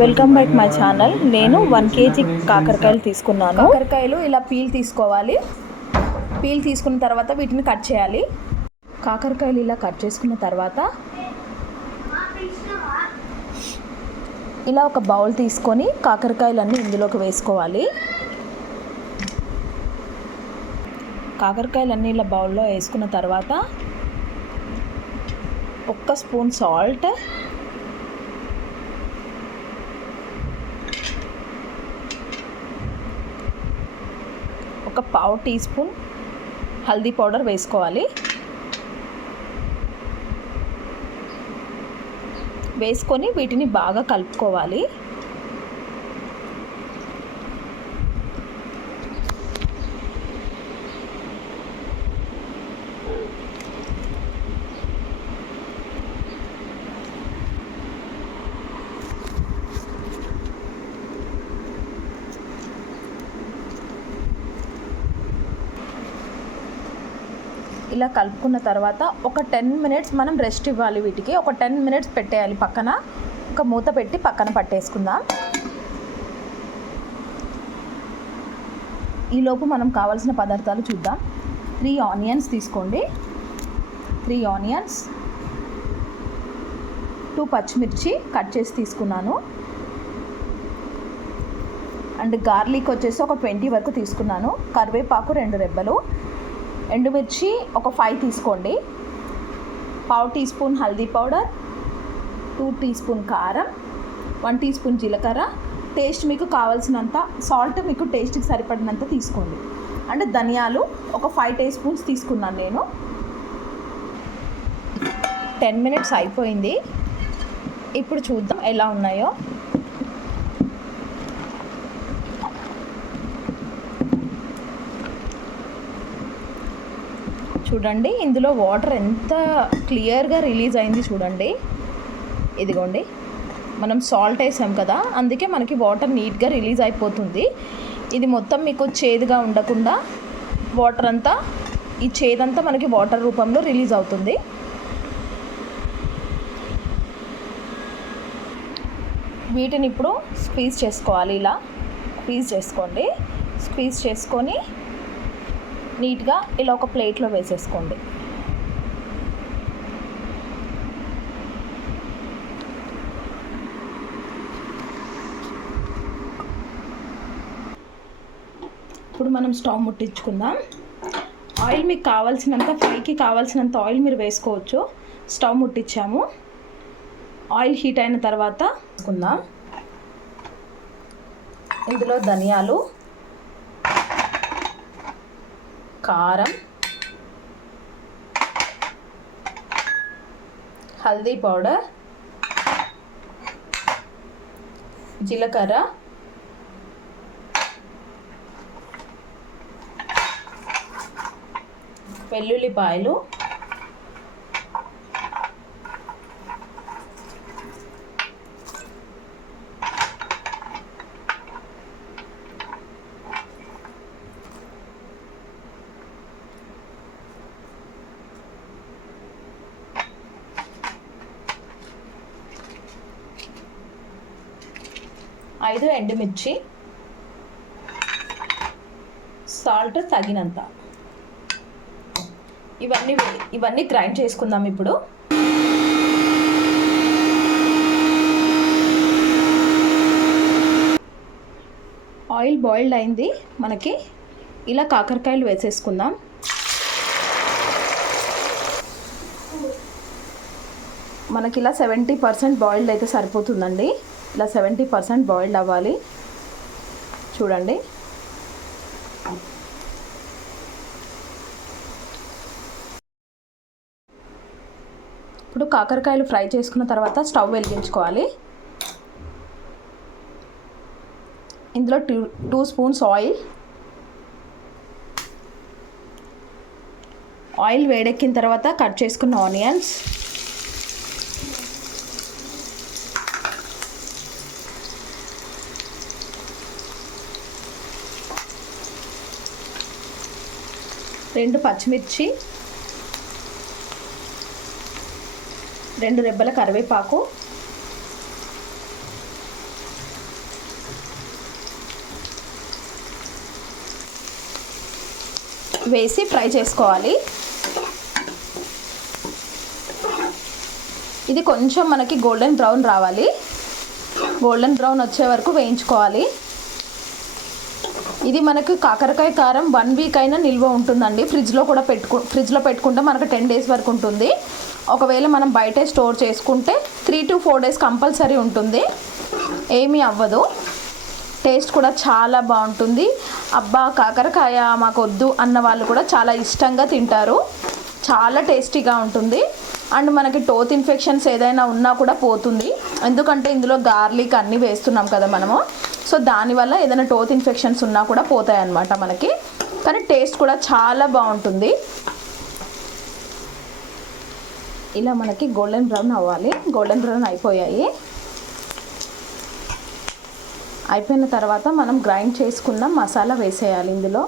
Welcome back my channel. నేను 1 kg కాకరకాయలు తీసుకున్నాను. కాకరకాయలు ఇలా పీల్ తీసుకోవాలి. పీల్ తీసుకున్న తర్వాత వీటిని కట్ చేయాలి. కాకరకాయలు ఇలా కట్ చేసుకున్న తర్వాత ఇలా ఒక బౌల్ తీసుకొని కాకరకాయలన్నీ ఇందులోకి వేసుకోవాలి. కాకరకాయలన్నీ ఇలా బౌల్లో వేసుకున్న తర్వాత 1 స్పూన్ సాల్ట్, ఒక పావు టీ స్పూన్ హల్దీ పౌడర్ వేసుకోవాలి. వేసుకొని వీటిని బాగా కలుపుకోవాలి. ఇలా కలుపుకున్న తర్వాత ఒక 10 మినిట్స్ మనం రెస్ట్ ఇవ్వాలి. వీటికి ఒక 10 మినిట్స్ పెట్టేయాలి పక్కన. ఒక మూత పెట్టి పక్కన పట్టేసుకుందాం. ఈలోపు మనం కావాల్సిన పదార్థాలు చూద్దాం. 3 ఆనియన్స్ తీసుకోండి. 3 ఆనియన్స్, 2 పచ్చిమిర్చి కట్ చేసి తీసుకున్నాను. అండ్ గార్లిక్ వచ్చేసి ఒక 20 వరకు తీసుకున్నాను. కరివేపాకు 2 రెబ్బలు, ఎండుమిర్చి ఒక 5 తీసుకోండి. పావు టీ స్పూన్ హల్దీ పౌడర్, 2 టీ స్పూన్ కారం, 1 టీ స్పూన్ జీలకర్ర. టేస్ట్ మీకు కావాల్సినంత సాల్ట్ మీకు టేస్ట్కి సరిపడినంత తీసుకోండి. అంటే ధనియాలు ఒక 5 టీ స్పూన్స్ తీసుకున్నాను నేను. 10 మినిట్స్ అయిపోయింది. ఇప్పుడు చూద్దాం ఎలా ఉన్నాయో. చూడండి, ఇందులో వాటర్ ఎంత క్లియర్గా రిలీజ్ అయింది చూడండి. ఇదిగోండి, మనం సాల్ట్ వేసాం కదా, అందుకే మనకి వాటర్ నీట్గా రిలీజ్ అయిపోతుంది. ఇది మొత్తం మీకు చేదుగా ఉండకుండా వాటర్ అంతా, ఈ చేదంతా మనకి వాటర్ రూపంలో రిలీజ్ అవుతుంది. వీటిని ఇప్పుడు స్క్వీజ్ చేసుకోవాలి. ఇలా స్క్వీజ్ చేసుకోండి. స్క్వీజ్ చేసుకొని నీట్గా ఇలా ఒక ప్లేట్లో వేసేసుకోండి. ఇప్పుడు మనం స్టవ్ ముట్టించుకుందాం. ఆయిల్ మీకు కావాల్సినంత, ఫ్రైకి కావాల్సినంత ఆయిల్ మీరు వేసుకోవచ్చు. స్టవ్ ముట్టించాము. ఆయిల్ హీట్ అయిన తర్వాత వేసుకుందాం. ఇందులో ధనియాలు, కారం, హల్దీ పౌడర్, జీలకర్ర, వెల్లుల్లిపాయలు, ఐదు ఎండుమిర్చి, సాల్ట్ తగినంత. ఇవన్నీ గ్రైండ్ చేసుకుందాం ఇప్పుడు. ఆయిల్ బాయిల్డ్ అయింది మనకి. ఇలా కాకరకాయలు వేసేసుకుందాం. మనకి ఇలా 70% బాయిల్డ్ అయితే సరిపోతుందండి. ఇలా 70% బాయిల్డ్ అవ్వాలి. చూడండి, ఇప్పుడు కాకరకాయలు ఫ్రై చేసుకున్న తర్వాత స్టవ్ వెలిగించుకోవాలి. ఇందులో 2 స్పూన్స్ ఆయిల్ వేడెక్కిన తర్వాత కట్ చేసుకున్న ఆనియన్స్, రెండు పచ్చిమిర్చి, 2 రెబ్బల కరివేపాకు, వేసి ఫ్రై చేసుకోవాలి. ఇది కొంచెం మనకి గోల్డెన్ బ్రౌన్ రావాలి. గోల్డెన్ బ్రౌన్ వచ్చే వరకు వేయించుకోవాలి. ఇది మనకు కాకరకాయ కారం 1 వీక్ అయినా నిల్వ ఉంటుందండి. ఫ్రిడ్జ్లో పెట్టుకుంటే మనకు 10 డేస్ వరకు ఉంటుంది. ఒకవేళ మనం బయటే స్టోర్ చేసుకుంటే 3 to 4 డేస్ కంపల్సరీ ఉంటుంది. ఏమీ అవ్వదు. టేస్ట్ కూడా చాలా బాగుంటుంది. అబ్బా కాకరకాయ మాకు వద్దు అన్న వాళ్ళు కూడా చాలా ఇష్టంగా తింటారు. చాలా టేస్టీగా ఉంటుంది. అండ్ మనకి టోత్ ఇన్ఫెక్షన్స్ ఏదైనా ఉన్నా కూడా పోతుంది. ఎందుకంటే ఇందులో గార్లిక్ అన్నీ వేస్తున్నాం కదా మనము. సో దానివల్ల ఏదైనా టోత్ ఇన్ఫెక్షన్స్ ఉన్నా కూడా పోతాయి అన్నమాట మనకి. కానీ టేస్ట్ కూడా చాలా బాగుంటుంది. ఇలా మనకి గోల్డెన్ బ్రౌన్ అవ్వాలి. గోల్డెన్ బ్రౌన్ అయిపోయాయి. అయిపోయిన తర్వాత మనం గ్రైండ్ చేసుకున్న మసాలా వేసేయాలి ఇందులో.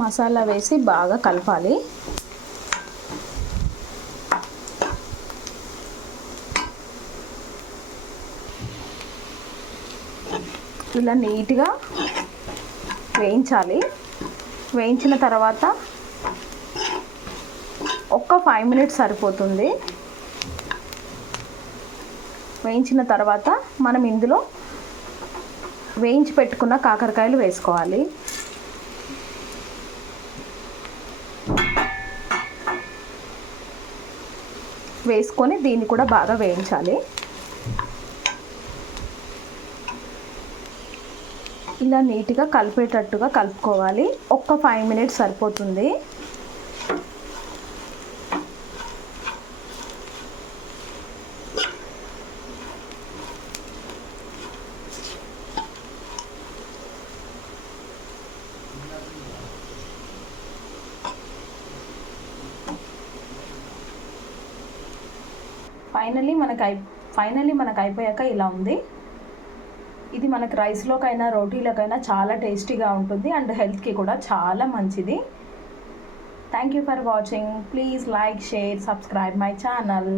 మసాలా వేసి బాగా కలపాలి. ఇలా నీట్గా వేయించాలి. వేయించిన తర్వాత ఒక్క 5 minutes సరిపోతుంది. వేయించిన తర్వాత మనం ఇందులో వేయించి పెట్టుకున్న కాకరకాయలు వేసుకోవాలి. వేసుకొని దీన్ని కూడా బాగా వేయించాలి. ఇలా నీట్గా కలిపేటట్టుగా కలుపుకోవాలి. ఒక్క 5 minutes సరిపోతుంది. ఫైనల్లీ మనకు అయిపోయాక ఇలా ఉంది. ఇది మనకు రైస్లోకైనా రోటీలకైనా చాలా టేస్టీగా ఉంటుంది. అండ్ హెల్త్కి కూడా చాలా మంచిది. Thank you for watching. Please like, share, subscribe my channel.